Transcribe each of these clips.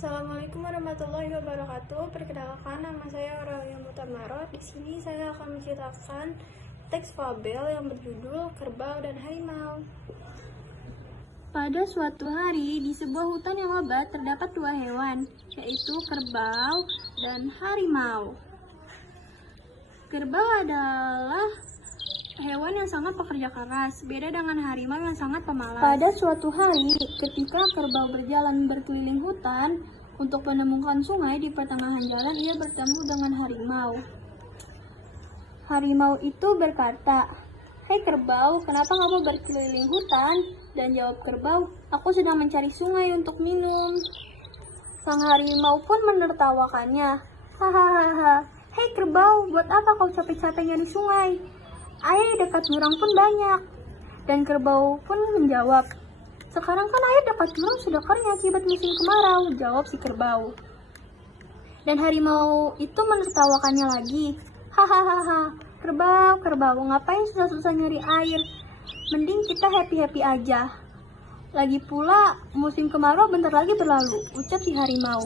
Assalamualaikum warahmatullahi wabarakatuh. Perkenalkan, nama saya Aurelia Mutamarot. Di sini saya akan menceritakan teks fabel yang berjudul Kerbau dan Harimau. Pada suatu hari, di sebuah hutan yang lebat terdapat dua hewan, yaitu kerbau dan harimau. Kerbau adalah hewan yang sangat pekerja keras, beda dengan harimau yang sangat pemalas. Pada suatu hari, ketika kerbau berjalan berkeliling hutan untuk menemukan sungai, di pertengahan jalan ia bertemu dengan harimau. Harimau itu berkata, "Hei kerbau, kenapa kamu berkeliling hutan?" Dan jawab kerbau, "Aku sedang mencari sungai untuk minum." Sang harimau pun menertawakannya. "Hahaha, hei kerbau, buat apa kau capek-capek nyari sungai? Air dekat jurang pun banyak." Dan kerbau pun menjawab, "Sekarang kan air dekat jurang sudah kering akibat musim kemarau," jawab si kerbau. Dan harimau itu menertawakannya lagi. "Hahaha, kerbau, ngapain susah-susah nyari air? Mending kita happy-happy aja. Lagi pula musim kemarau bentar lagi berlalu," ucap si harimau.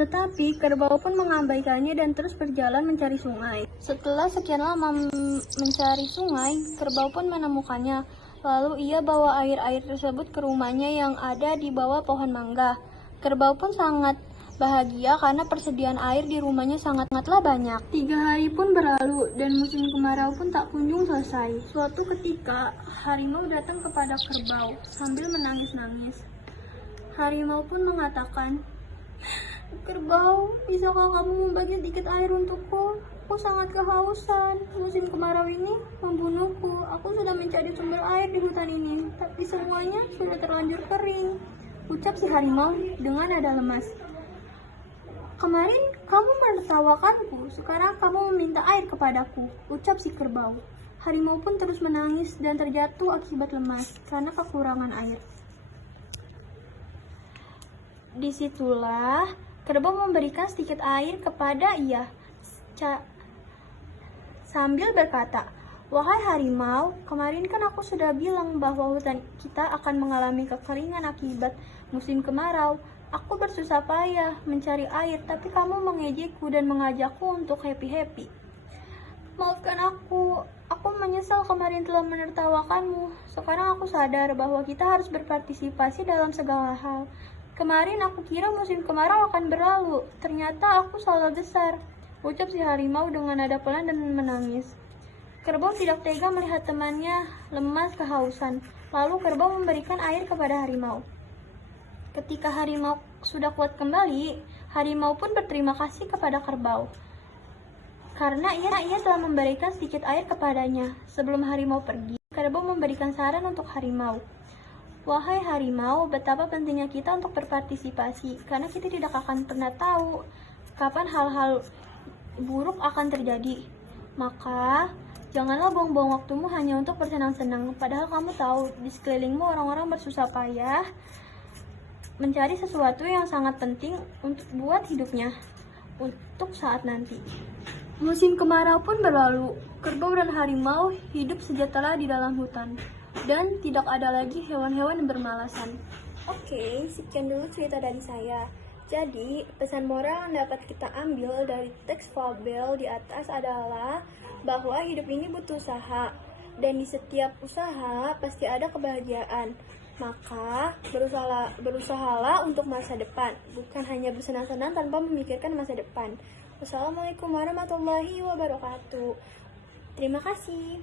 Tetapi kerbau pun mengabaikannya dan terus berjalan mencari sungai. Setelah sekian lama mencari sungai, kerbau pun menemukannya. Lalu ia bawa air-air tersebut ke rumahnya yang ada di bawah pohon mangga. Kerbau pun sangat bahagia karena persediaan air di rumahnya sangatlah banyak. 3 hari pun berlalu dan musim kemarau pun tak kunjung selesai. Suatu ketika, harimau datang kepada kerbau sambil menangis-nangis. Harimau pun mengatakan, "Kerbau, bisakah kamu membagi sedikit air untukku? Aku sangat kehausan. Musim kemarau ini membunuhku. Aku sudah mencari sumber air di hutan ini, tapi semuanya sudah terlanjur kering," ucap si harimau dengan nada lemas. "Kemarin kamu menertawakanku, sekarang kamu meminta air kepadaku," ucap si kerbau. Harimau pun terus menangis dan terjatuh akibat lemas karena kekurangan air. Disitulah kerbau memberikan sedikit air kepada ia sambil berkata, "Wahai harimau, kemarin kan aku sudah bilang bahwa hutan kita akan mengalami kekeringan akibat musim kemarau. Aku bersusah payah mencari air, tapi kamu mengejekku dan mengajakku untuk happy-happy. Maafkan aku menyesal kemarin telah menertawakanmu. Sekarang aku sadar bahwa kita harus berpartisipasi dalam segala hal. Kemarin aku kira musim kemarau akan berlalu, ternyata aku salah besar," ucap si harimau dengan nada pelan dan menangis. Kerbau tidak tega melihat temannya lemas kehausan, lalu kerbau memberikan air kepada harimau. Ketika harimau sudah kuat kembali, harimau pun berterima kasih kepada kerbau karena ia telah memberikan sedikit air kepadanya. Sebelum harimau pergi, kerbau memberikan saran untuk harimau. "Wahai harimau, betapa pentingnya kita untuk berpartisipasi, karena kita tidak akan pernah tahu kapan hal-hal buruk akan terjadi. Maka, janganlah buang-buang waktumu hanya untuk bersenang-senang, padahal kamu tahu di sekelilingmu orang-orang bersusah payah mencari sesuatu yang sangat penting untuk buat hidupnya untuk saat nanti." Musim kemarau pun berlalu. Kerbau dan harimau hidup sejahtera di dalam hutan dan tidak ada lagi hewan-hewan yang bermalasan. Oke, sekian dulu cerita dari saya. Jadi, pesan moral yang dapat kita ambil dari teks fabel di atas adalah bahwa hidup ini butuh usaha, dan di setiap usaha pasti ada kebahagiaan. Maka, berusahalah untuk masa depan, bukan hanya bersenang-senang tanpa memikirkan masa depan. Wassalamualaikum warahmatullahi wabarakatuh. Terima kasih.